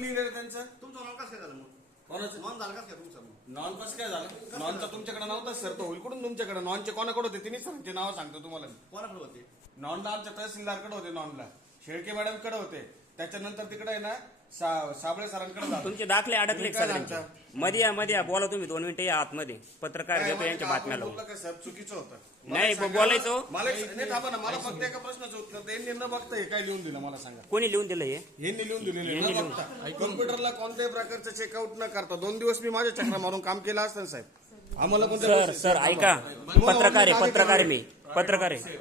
लिहिलेलं त्यांचं? तुमचं नाव कसं काय झालं मग? कोणाचं? नॉन झालं कसं काय तुमचं मग? नॉन कसं काय झालं? नॉनचा तुमच्याकडे नव्हता सर तो होईल कुठून तुमच्याकडे? नॉनचे कोणाकडे होते? तिने सांगते नाव सांगतो तुम्हाला. कोणाकडे होते? नॉनला आमच्या तहसीलदारकडे होते नॉनला. शेळके मॅडमकडे होते. त्याच्यानंतर तिकडे आहे ना सा- साबळे सरांकडे झालं. तुमचे दाखले अडकले तुम्ही काय सगळ्यांचे. सांगता? मध्ये या मध्ये या बोला तुम्ही दोन मिनिटं या आतमध्ये. पत्रकार घेतो यांच्या बातम्या लावून. बोललं साहेब? चुकीचं होतं. नाही, मला सांगा- बोलायचं. मला एक- नाही, थांबा ना मला फक्त एका प्रश्नाचं उत्तर द्या. यांनी न बघता हे काय लिहून दिलं मला सांगा. कोणी लिहून दिलं हे? यांनी लिहून दिलेले न बघता. कॉम्प्युटरला कोणत्याही प्रकारचं चेकआउट न करता दोन दिवस मी माझ्या चक्रा मारून काम केलं असतं ना, साहेब. आम्हाला कोणत्या सर गोष्टी- सर ऐका. तुम्हाला पत्रकार आहे पत्रकार आहे मी. पत्रकार आहे.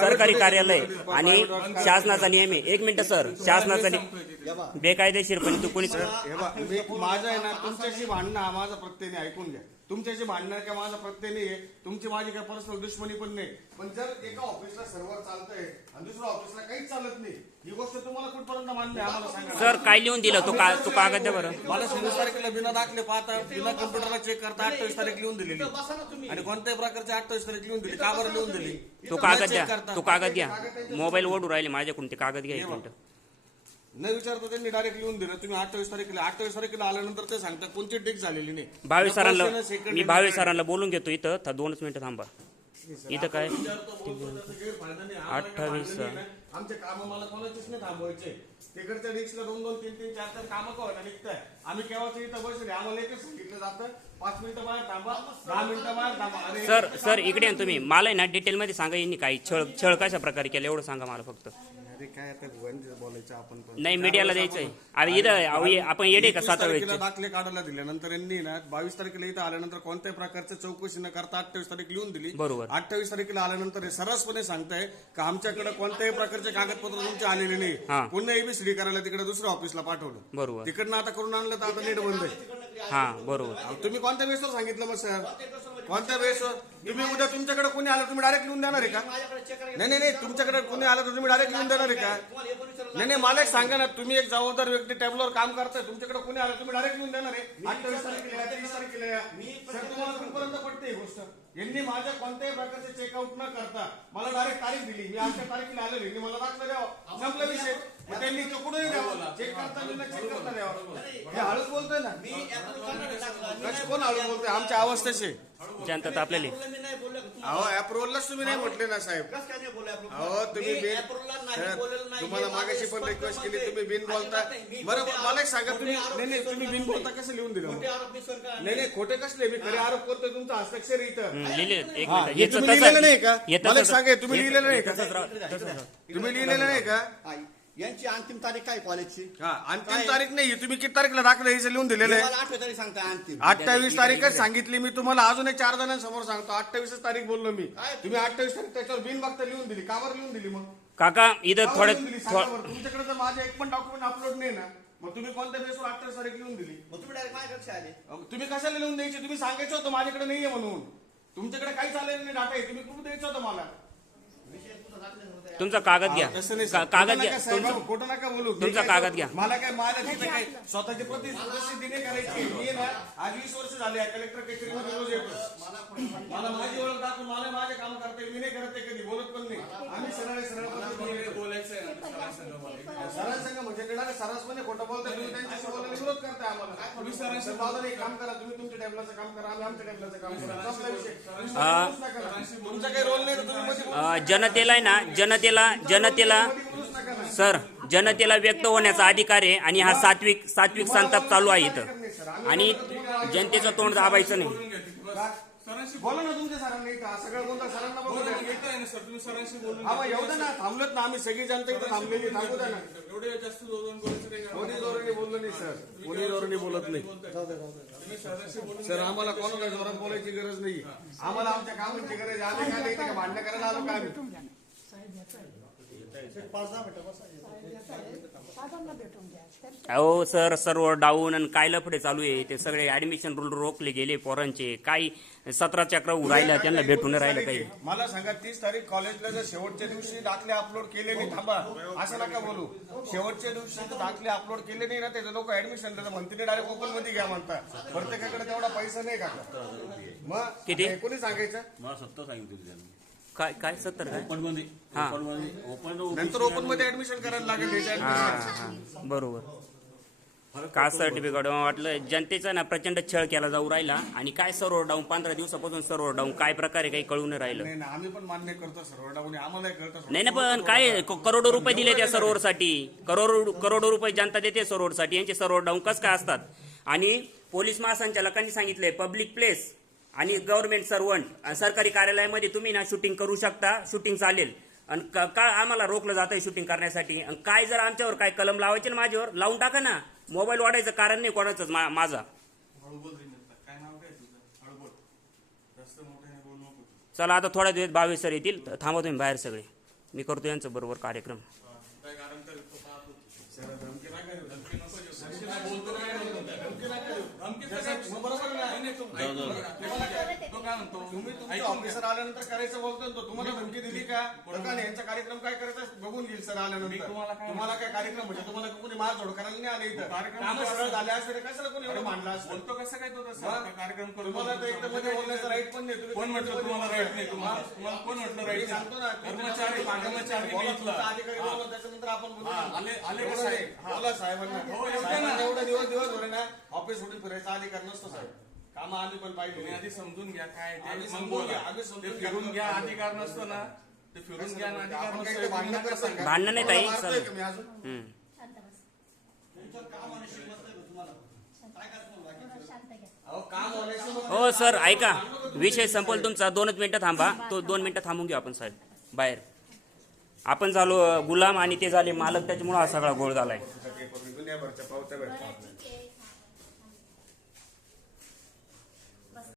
सरकारी कार्यालय आणि शासनाचा नियम आहे. एक मिनिट सर. शासनाचा नियम. बेकायदेशीरपणे तू कोणी हे माझं आहे ना तुमच्याशी भांडणं माझा प्रत्यय नाही ऐकून घ्या. तुमच्याशी भांडणं काय माझा प्रत्यय नाही आहे तुमची माझी काय पर्सनल दुश्मनी पण नाही. पण जर एका ऑफिसला सर्व्हर चालतंय आणि दुसऱ्या ऑफिसला काहीच चालत नाही ही गोष्ट तुम्हाला कुठपर्यंत मान्य आहे? आम्हाला सांगा. सर काय लिहून दिलं तू का तू कागद द्या बरं? मला सव्वीस तारखेला बिना दाखले पाहता बिना कम्प्युटरला चेक करता अठ्ठावीस तारीख लिहून दिलेली. बसा ना तुम्ही. आणि कोणत्याही प्रकारची अठ्ठावीस तारीख लिहून दिली का बरं लिहून दिली? तू कागद द्या करता. तू कागद घ्या मोबाईल ओढू राहिले माझ्याकडून ते कागद घ्या एक मिनिट न विचारता त्यांनी डायरेक्ट लिहून दिलं. तुम्ही अठ्ठावीस तारखेला अठ्ठावीस तारखेला आल्यानंतर ते सांगता कोणती डेट झालेली नाही. भावे न सरांना second, मी third. सरांना बोलून घेतो इथं. था दोनच मिनिटं थांबा. इथं काय? विचारतो, बोलतो, त्याचा गैरफायदा नाही. आम्हाला काय अठ्ठावीस भांडण नाही ना. आमचे काम मला कोणाचेच नाही थांबवायचे. तिकडच्या रिक्सला दोन दोन तीन तीन चार चार कामं का होईना निघताय? आम्ही केव्हाच इथं बसले? आम्हाला एकच सांगितलं जातं. पाच मिनिटं बाहेर थांबा. दहा मिनिटं बाहेर थांबा. अरे सर सर इकडे या ना तुम्ही. मला आहे ना डिटेल मध्ये सांगा यांनी काही छळ छळ कशा प्रकारे केलं? एवढं सांगा मला फक्त. अरे काय आता भुवनचं बोलायचं आपण पण. नाही मीडियाला द्यायचंय. अरे इथं अहो, हे- आपण येडे का 21 सात तारखेला वेळेचे दाखले काढायला दिले नंतर यांनी ना बावीस तारखेला इथं आल्यानंतर कोणत्याही प्रकारचं चौकशी न करता अठ्ठावीस तारीख लिहून दिली. बरोबर. अठ्ठावीस तारखेला आल्यानंतर हे सरसपणे सांगताय का आमच्याकडे कोणत्याही प्रकारचे कागदपत्र तुमचे आलेले हा. नाही पुन्हा एबीसीडी करायला तिकडे दुसऱ्या ऑफिसला पाठवलं. बरोबर. तिकडनं आता करून आणलं तर आता नीट बंद आहे. हा बरोबर. अहो, तुम्ही कोणत्या बेसवर सांगितलं मग सर? कोणत्या बेसवर तुम्ही उद्या तुमच्याकडे कोणी आलं तुम्ही डायरेक्ट लिहून देणार आहे का? नाही नाही नाही तुमच्याकडे कोणी आलं तर तुम्ही डायरेक्ट लिहून देणार आहे का? नाही नाही मला एक सांगा ना तुम्ही एक जबाबदार व्यक्ती टेबलवर काम करताय तुमच्याकडे कोणी आलं तुम्ही डायरेक्ट लिहून देणार आहे? अठ्ठावीस तारखेला तीस तारखेला. सर तुम्हाला कुठपर्यंत पडते ही गोष्ट? यांनी माझ्या कोणत्याही प्रकारचे चेकआउट न करता मला डायरेक्ट तारीख दिली. मी आजच्या तारखेला आलेली यांनी मला दाखलं द्यावं. संपला विषय. मग त्यांनी तो कुठेही द्यावं. चेक करता चेक करता द्यावं हे हळूच बोलतोय ना. मी कोण हळूच बोलतोय? आमच्या अवस्थेचे जनता तापलेली approve ला मी नाही बोललो का तुम्हाला? अहो अप्रुव्हलच तुम्ही नाही म्हटले ना साहेब? अहो तुम्ही बिन. तुम्हाला मागाशी पण रिक्वेस्ट केली. तुम्ही बिन बोलता अजिबात नाही. मी बरं खोटे मला एक सांगा तुम्ही नाही नाही तुम्ही बिन बोलता. कसं लिहून दिलं नाही नाही खोटे कसले मी खरे आरोप करतोय तुमचा हस्ताक्षर इथं हं, लिहिले एक हा, मिनिट हे याचं तुम्ही तसं- लिहिलेलं नाही का हे मला एक सांगा तुम्ही लिहिलेलं नाही का तसंच राह- तसंच राह. तुम्ही लिहिलेलं नाही का यांची अंतिम तारीख काय कॉलेजची हा अंतिम? तारीख नाही तुम्ही किती तारखेला दाखल यायचं लिहून दिलेलं आहे? आठव्या तारीख सांगता अंतिम. अठ्ठावीस तारीखच सांगितली मी तुम्हाला अजून एक चार जणांसमोर सांगतो. अठ्ठावीस तारीख बोललो मी. काय? तुम्ही अठ्ठावीस तारीख त्याच्यावर बिन बघता लिहून दिली कावर लिहून दिली मग? काका इथं का थोडं लिहून दिली? सांगा बरं. तुमच्याकडे जर माझे एक पण डॉक्युमेंट अपलोड नाही ना. मग तुम्ही कोणत्या बेसवर अठ्ठावीस तारीख लिहून दिली? मग तुम्ही डायरेक्ट माझ्याकडे आले. अहो, तुम्ही कशाला लिहून द्यायची? तुम्ही सांगायचं होतं माझ्याकडे नाहीये म्हणून. तुमच्याकडे काहीच आलेलं नाही डाटा आहे. तुम्ही खूप द्यायचं होतं मला विषय तुझा दाखले होते तुमचा कागद घ्या. तसं नाही का-. कागद खोटं घ्या. नका साहेब, तुमचं खोटं नका बोलू. तुमचा काय- कागद घ्या. मला काय मला तिथे काय स्वतःची प्रति प्रसिद्धी नाही करायची. मी ना आज वीस वर्ष झाले कलेक्टर कचेरीमध्ये रोज येतो मला माझी ओळख दाखवून मला माझे काम करता येईल. मी नाही करत ते कधी. बोलत पण नाही. आम्ही सरळ सरळ सरळ संघ म्हणजे ते डायरेक्ट सरसपणे खोटं बोलताय तुम्ही त्यांच्याशी करताय आम्हाला. तुम्ही सरळ सर दादा एक काम करा तुम्ही तुमच्या टेबलाचं काम करा आम्ही आमच्या टेबलाचं काम करा. संपला विषय. तुमचा काही रोल नाही तर तुम्ही मध्ये बोलू. अं, जनतेला आहे ना जनतेला जनतेला नका ना. सर जनतेला व्यक्त होण्याचा अधिकार आहे आणि हा सात्विक सात्विक संताप चालू आहे इथं. आणि जनतेचं तोंड दाबायचं नाही. बोला ना तुमच्या सरांनी इथं. सगळं गोंधळ सरांना बघू द्या. हा मग येऊ द्या ना थांबलोत ना आम्ही सगळी जनता इथं थांबलेली थांबू द्या ना. कोणी जोराने बोललो नाही सर. कोणी जोराने बोलत नाही. सर आम्हाला कोणाला जोरात बोलायची गरज नाही. आम्हाला आमच्या कामाची गरज आहे. आम्ही काय नाही इथे का भांडणं करायला आलो का आम्ही? साधांना भेटून घ्या. अहो सर सर्व डाऊन आणि काय लफडे चालू आहे. ते सगळे ऍडमिशन रूल रोखले गेले पोरांचे. काही सतरा चक्र राहिल्या त्यांना भेटून राहिलं काही. मला सांगा तीस तारीख कॉलेजला जर शेवटच्या दिवशी दाखले अपलोड केले नाही थांबा. असं नका बोलू. शेवटच्या दिवशी जर दाखले अपलोड केले नाही ना त्याचे लोक ऍडमिशन त्याचं म्हणते डायरेक्ट ओपनमध्ये घ्या म्हणतात प्रत्येकाकडे तेवढा पैसा नाही का? मग किती? कोणी सांगायचं. मला सत्ता सांगितली काय काय सत्तर काय ओपनमध्ये हा. ओपनमध्ये ओपन नंतर ओपनमध्ये ऍडमिशन करायला लागेल त्याच्या हा admission. हा बरोबर. कास्ट सर्टिफिकेट वाटलं जनतेचा ना प्रचंड छळ केला जाऊ राहिला. आणि काय सर्व्हर डाऊन पंधरा दिवसापासून सर्व्हर डाऊन काय प्रकारे काही कळून नाही राहिलं. नाही नाही आम्ही पण मान्य करतो सर ओरडावून आम्हालाही कळतं नाही ना पण काय क- करोडो रुपये दिले त्या सर्व्हरसाठी करोडो करोडो रुपये जनता देते सर्व्हरसाठी यांचे सर्व्हर डाऊन कसं काय असतात? आणि पोलीस महासंचालकांनी सांगितलंय पब्लिक प्लेस आणि गव्हर्नमेंट सर्वंट सरकारी कार्यालयामध्ये तुम्ही ना शूटिंग करू शकता शूटिंग चालेल. आणि का आम्हाला रोखलं जात आहे शूटिंग करण्यासाठी? आणि काय जर आमच्यावर काय कलम लावायचे ना माझ्यावर लावून टाका ना. मोबाईल वाढायचं कारण नाही कोणाचंच मा- माझा. चला आता थोड्या दिवस बावीस सर येतील. तर थांबा तुम्ही बाहेर सगळे. मी करतो यांचं बरोबर कार्यक्रम. धमकी काय? तो काय म्हणतो? तुम्ही ऑफिसर आल्यानंतर करायचं बोलतो ना तो. तुम्हाला धमकी दिली का? तर का नाही? यांचा कार्यक्रम काय करायचा आहे? बघून घेईल सर आल्यानंतर. तुम्हाला काय कार्यक्रम म्हणजे तुम्हाला कोणी मार जोड करायला नाही आले इथं. काम सरळ झाले असते कशाला कोणी एवढं मांडलं असतं? बोलतो कसं काय तो तसं? कार्यक्रम करतो तुम्हाला तर एकदम मध्ये बोलण्याचा राईट पण नाही. तुम्ही कोण म्हटलं तुम्हाला राईट नाही? तुम्हाला तुम्हाला कोण म्हटलं राईट सांगतो ना. कर्मचारी कर्मचारी अधिकारी त्याच्यानंतर आपण आले- आले का एवढं साहेब? नाही. बोला साहेबांना. हो, एवढं दिवस दिवस भर ना. ऑफिस सोडून फिरायचा. अधिकार नसतो साहेब? कामं आम्ही पण तुम्ही पाहिजे आधी समजून घ्या काय ते आम्ही मग समजून बोला. घ्या, आम्ही समजून ते घ्या. फिरून घ्या अधिकार नसतो ना. ते फिरून घ्या ना अधिकार आपण नसतो. काही भांडणं तुम्ही नाही ताई, मला मारतोय चला. का मी अजून? हम्म. शांत बस तुमचं काम आणि शिकवत नाही का तुम्हाला? काय करतो बाकी थोडं शांत घ्या अहो काम होण्याचं मग- हो सर ऐका. विषय संपल तुमचा. दोनच मिनिटं थांबा. तो दोन मिनिटं थांबून घेऊ आपण साहेब. बाहेर. आपण झालो अ, गुलाम आणि ते झाले मालक. त्याच्यामुळे हा सगळा गोळ झालाय. दुनियाभरच्या पावत्या भेटतात. आपल्याला.